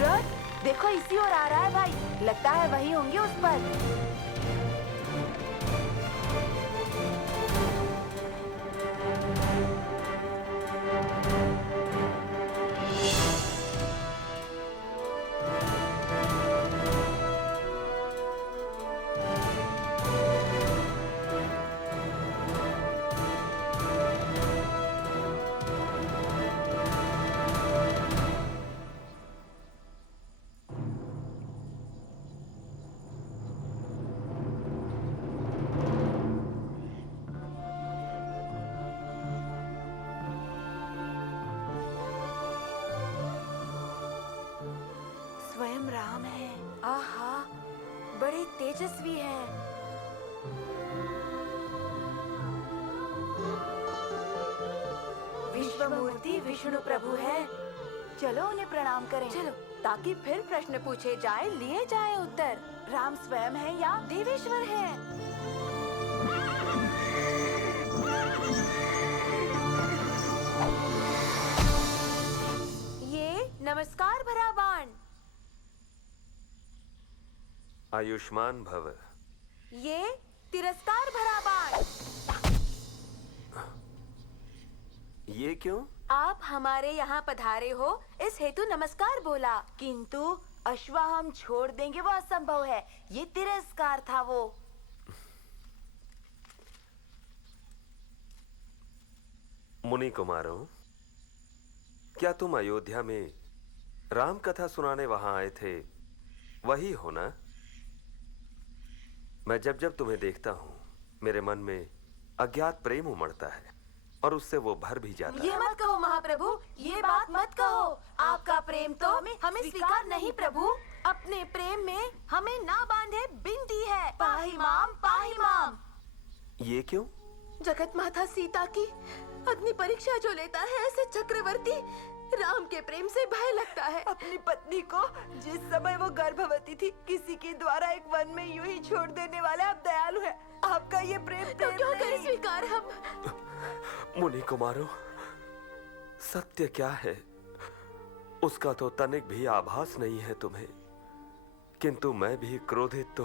रथ देखो इसी ओर आ रहा है भाई, लगता है वही होंगे उस पर। स्वयं राम है। आहा, बड़े तेजस्वी हैं। विश्वमूर्ति विष्णु प्रभु है। चलो उन्हें प्रणाम करें। चलो, ताकि फिर प्रश्न पूछे जाए, लिए जाए उत्तर। राम स्वयं है या देवेश्वर है? ये नमस्कार भरा बाण। आयुष्मान भव। ये तिरस्कार भरा बाण। ये क्यों? आप हमारे यहाँ पधारे हो, इस हेतु नमस्कार बोला, किंतु अश्वा हम छोड़ देंगे वो असंभव है। ये तिरस्कार था वो। मुनि कुमारों, क्या तुम अयोध्या में राम कथा सुनाने वहां आए थे? वही हो ना? मैं जब जब तुम्हें देखता हूं, मेरे मन में अज्ञात प्रेम उमड़ता है और उससे वो भर भी जाता है। ये मत कहो महाप्रभु, ये बात मत कहो। आपका प्रेम तो हमें स्वीकार नहीं प्रभु। अपने प्रेम में हमें ना बांधे बिंदी है। पाही माम, पाही माम। ये क्यों? जगत माता सीता की अग्नि परीक्षा जो लेता है, ऐसे चक्रवर्ती राम के प्रेम से भय लगता है। अपनी पत्नी को जिस समय वो गर्भवती थी, किसी के द्वारा एक वन में यूं ही छोड़ देने वाले आप दयालु हैं। आपका ये प्रेम तो क्यों करें स्वीकार हम? मुनि कुमारों, सत्य क्या है उसका तो तनिक भी आभास नहीं है तुम्हें, किंतु मैं भी क्रोधित तो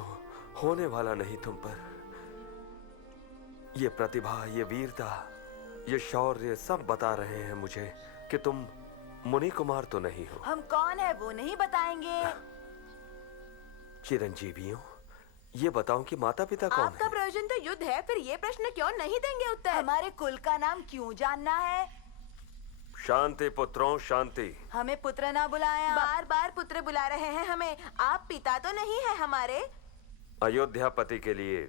होने वाला नहीं तुम पर। ये प्रतिभा, ये वीरता, ये शौर्य सब बता रहे हैं मुझे कि तुम मुनि कुमार तो नहीं हो। हम कौन है वो नहीं बताएंगे। चिरंजीवियों, ये बताओ कि माता पिता कौन आपका है? प्रयोजन तो युद्ध है, फिर ये प्रश्न क्यों नहीं देंगे उत्तर? हमारे कुल का नाम क्यों जानना है? शांति पुत्रों, शांति। हमें पुत्र ना बुलाएं। बार बार पुत्र बुला रहे हैं हमें। आप पिता तो नहीं है हमारे। अयोध्यापति के लिए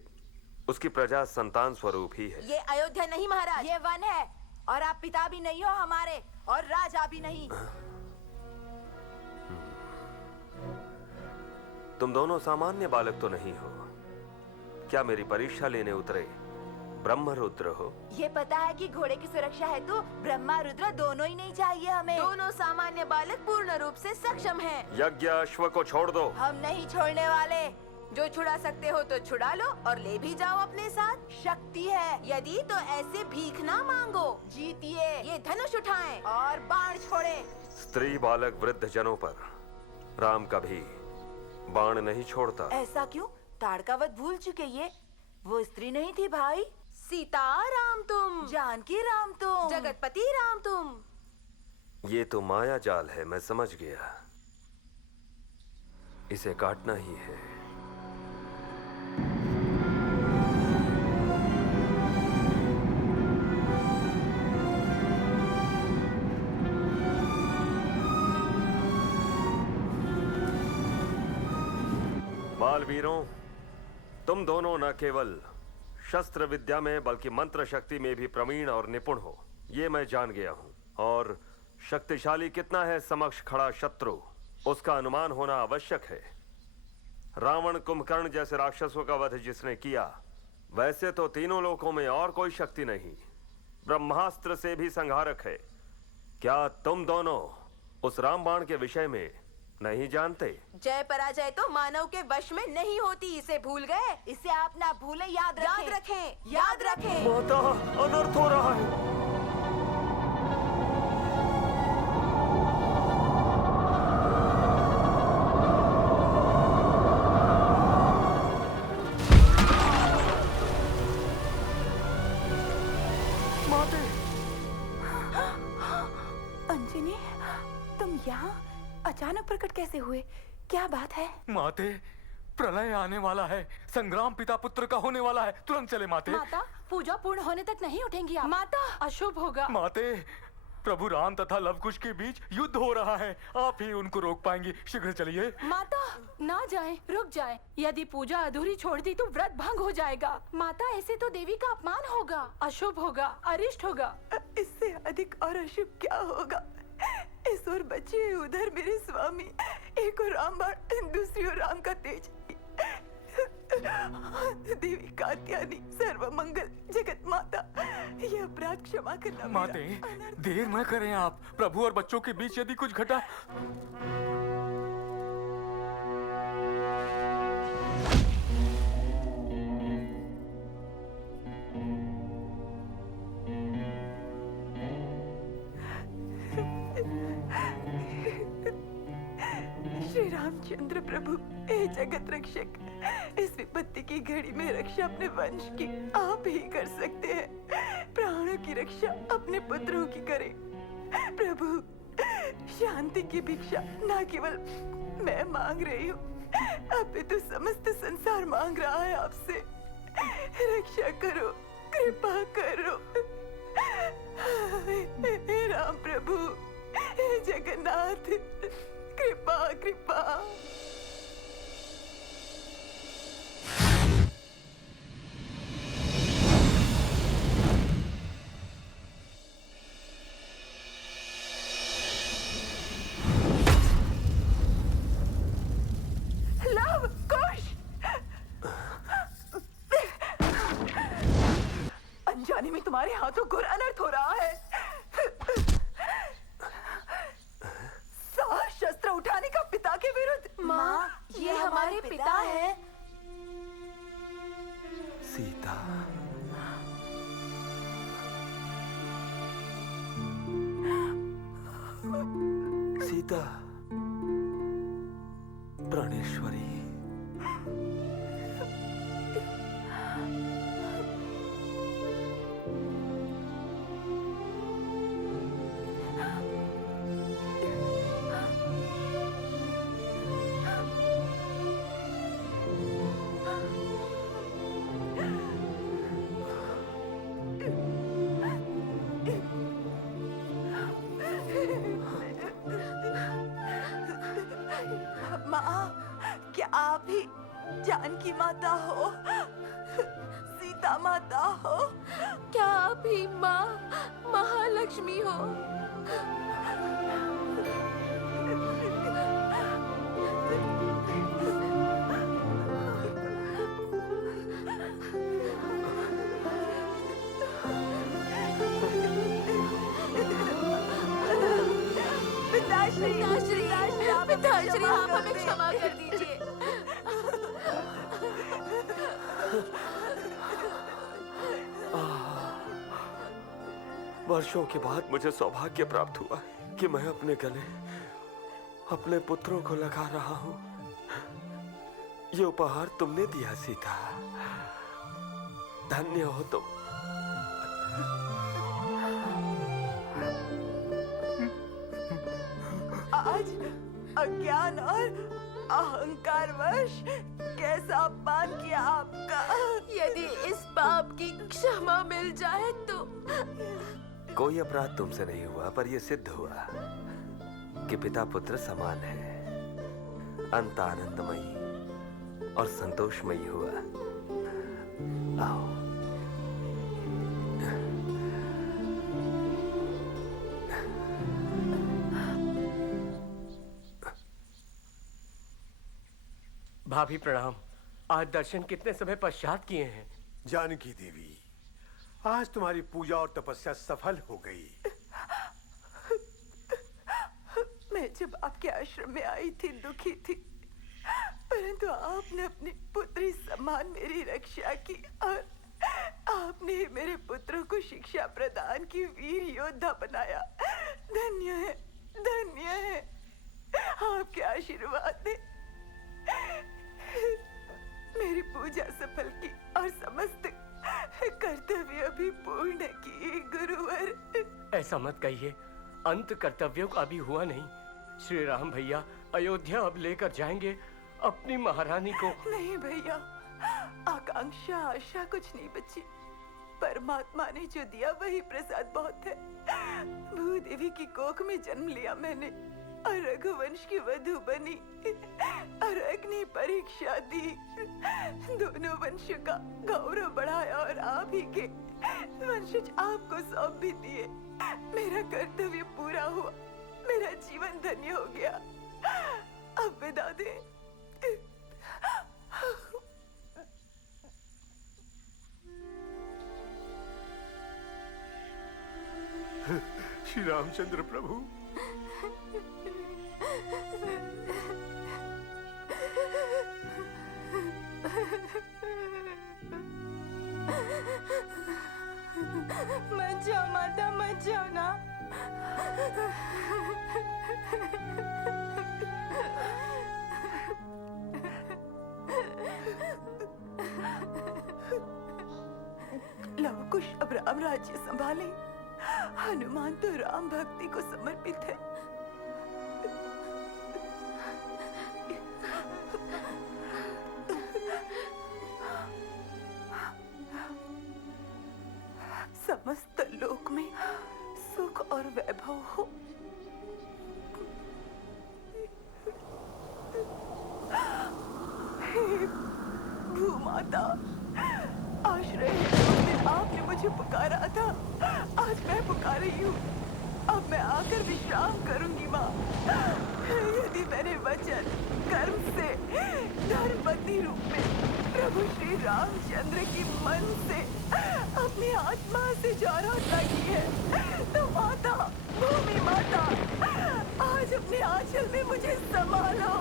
उसकी प्रजा संतान स्वरूप ही है। ये अयोध्या नहीं महाराज, ये वन है। और आप पिता भी नहीं हो हमारे, और राजा भी नहीं। तुम दोनों सामान्य बालक तो नहीं हो। क्या मेरी परीक्षा लेने उतरे ब्रह्मरुद्र हो? ये पता है कि घोड़े की सुरक्षा है तो ब्रह्मा रुद्र दोनों ही नहीं चाहिए हमें। दोनों सामान्य बालक पूर्ण रूप से सक्षम हैं। यज्ञ अश्व को छोड़ दो। हम नहीं छोड़ने वाले। जो छुड़ा सकते हो तो छुड़ा लो और ले भी जाओ अपने साथ। शक्ति है यदि तो ऐसे भीख ना मांगो, जीतिए, ये धनुष उठाएं और बाण छोड़ें। स्त्री बालक वृद्ध जनों पर राम कभी बाण नहीं छोड़ता। ऐसा क्यों? ताड़कावत भूल चुके ये। वो स्त्री नहीं थी भाई। सीता राम तुम, जानकी राम तुम, जगतपति राम तुम। ये तो माया जाल है, मैं समझ गया। इसे काटना ही है। बालवीरों, तुम दोनों न केवल शस्त्र विद्या में बल्कि मंत्र शक्ति में भी प्रवीण और निपुण हो, ये मैं जान गया हूं। और शक्तिशाली कितना है समक्ष खड़ा शत्रु, उसका अनुमान होना आवश्यक है। रावण, कुंभकर्ण जैसे राक्षसों का वध जिसने किया, वैसे तो तीनों लोकों में और कोई शक्ति नहीं, ब्रह्मास्त्र से भी संहारक है। क्या तुम दोनों उस रामबाण के विषय में नहीं जानते? जय पराजय तो मानव के वश में नहीं होती, इसे भूल गए? इसे आप ना भूले, याद रखें, याद रखें। माता, अनर्थ हो रहा है। अंजनी, तुम यहाँ अचानक प्रकट कैसे हुए? क्या बात है? माते, प्रलय आने वाला है, संग्राम पिता पुत्र का होने वाला है, तुरंत चले माते। माता, पूजा पूर्ण होने तक नहीं उठेंगी आप। माता! अशुभ होगा। माते, प्रभु राम तथा लवकुश के बीच युद्ध हो रहा है, आप ही उनको रोक पाएंगी, शीघ्र चलिए। माता, ना जाएं, रुक जाएं। यदि पूजा अधूरी छोड़ दी तो व्रत भंग हो जाएगा। माता, ऐसे तो देवी का अपमान होगा, अशुभ होगा, अरिष्ट होगा। इससे अधिक और अशुभ क्या होगा? इस ओर बच्चे, उधर मेरे स्वामी, एक और रामबाण, दूसरी ओर राम का तेज। देवी कात्यायनी, सर्वमंगल जगत माता, ये अपराध क्षमा करना। माते, देर न करें आप, प्रभु और बच्चों के बीच यदि कुछ घटा। श्री रामचंद्र प्रभु, हे जगत रक्षक, इस विपत्ति की घड़ी में रक्षा अपने वंश की आप ही कर सकते हैं। प्राणों की रक्षा अपने पुत्रों की करें। प्रभु, शांति की भिक्षा ना केवल मैं मांग रही हूँ, अब तो समस्त संसार मांग रहा है आपसे। रक्षा करो, कृपा करो। हे राम प्रभु, हे जगन्नाथ, कृपा कृपा। लव कुश, अनजाने में तुम्हारे हाथों घोर अनर्थ हो रहा है। शस्त्र उठाने का पिता के विरुद्ध। माँ, ये हमारे पिता है। सीता, सीता, प्राणेश्वरी। माँ, क्या आप ही जानकी माता हो? सीता माता हो? क्या आप ही माँ महालक्ष्मी हो? पिताश्री, पिताश्री, आप हमें क्षमा कर दीजिए। वर्षों के बाद मुझे सौभाग्य प्राप्त हुआ कि मैं अपने गले अपने पुत्रों को लगा रहा हूं। ये उपहार तुमने दिया सीता, धन्य हो तुम। आज अज्ञान और अहंकारवश कैसा अपमान किया आपका। यदि इस पाप की क्षमा मिल जाए तो। कोई अपराध तुमसे नहीं हुआ, पर यह सिद्ध हुआ कि पिता पुत्र समान है। अंत आनंदमयी और संतोषमयी हुआ। आओ। भाभी प्रणाम। आज दर्शन कितने समय पश्चात किए हैं। जानकी देवी, आज तुम्हारी पूजा और तपस्या सफल हो गई। मैं जब आपके आश्रम में आई थी दुखी थी, परंतु आपने अपनी पुत्री समान मेरी रक्षा की और आपने मेरे पुत्रों को शिक्षा प्रदान की, वीर योद्धा बनाया। धन्य है, धन्य है। आपके आशीर्वाद ने मेरी पूजा सफल की और समस्त कर्तव्य भी पूर्ण किए। गुरुवर, ऐसा मत कहिए। अंत कर्तव्यों का अभी हुआ नहीं। श्री राम भैया अयोध्या अब लेकर जाएंगे अपनी महारानी को। नहीं भैया, आकांक्षा आशा कुछ नहीं बची। परमात्मा ने जो दिया वही प्रसाद बहुत है। भूदेवी की कोख में जन्म लिया मैंने और रघुवंश की वधू बनी और अग्नि परीक्षा दी। दोनों वंशों का गौरव बढ़ाया और आप ही के वंशज आपको सौंप भी दिए। मेरा कर्तव्य पूरा हुआ, मेरा जीवन धन्य हो गया। अब विदा दे। श्री रामचंद्र प्रभु, मत जाओ माता, मत जाओ ना। लव कुश अब राम राज्य संभाले। हनुमान तो राम भक्ति को समर्पित है। समस्त लोक में सुख और वैभव हो। हे भूमाता, आश्रय है। उस दिन आपने मुझे पुकारा था, आज मैं पुकार रही हूँ। अब मैं आकर विश्राम करूंगी माँ। यदि मैंने वचन कर्म से धर्मपत्नी रूप में प्रभु श्री रामचंद्र की मन से अपनी आत्मा से जागरूकता की है, तो माता, भूमि माता, आज अपने आंचल में मुझे संभालो।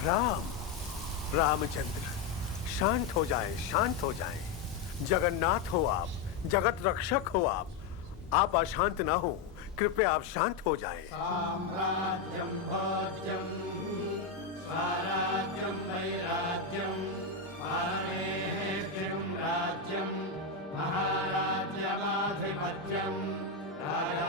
राम, रामचंद्र, शांत हो जाएं, शांत हो जाएं। जगन्नाथ हो आप, जगत रक्षक हो आप अशांत ना हो। कृपया आप शांत हो जाएं। साम्राज्यं भोज्यं स्वराज्यं वैराज्यं महारेः राज्यं महाराज्यमाधिपत्यं राजा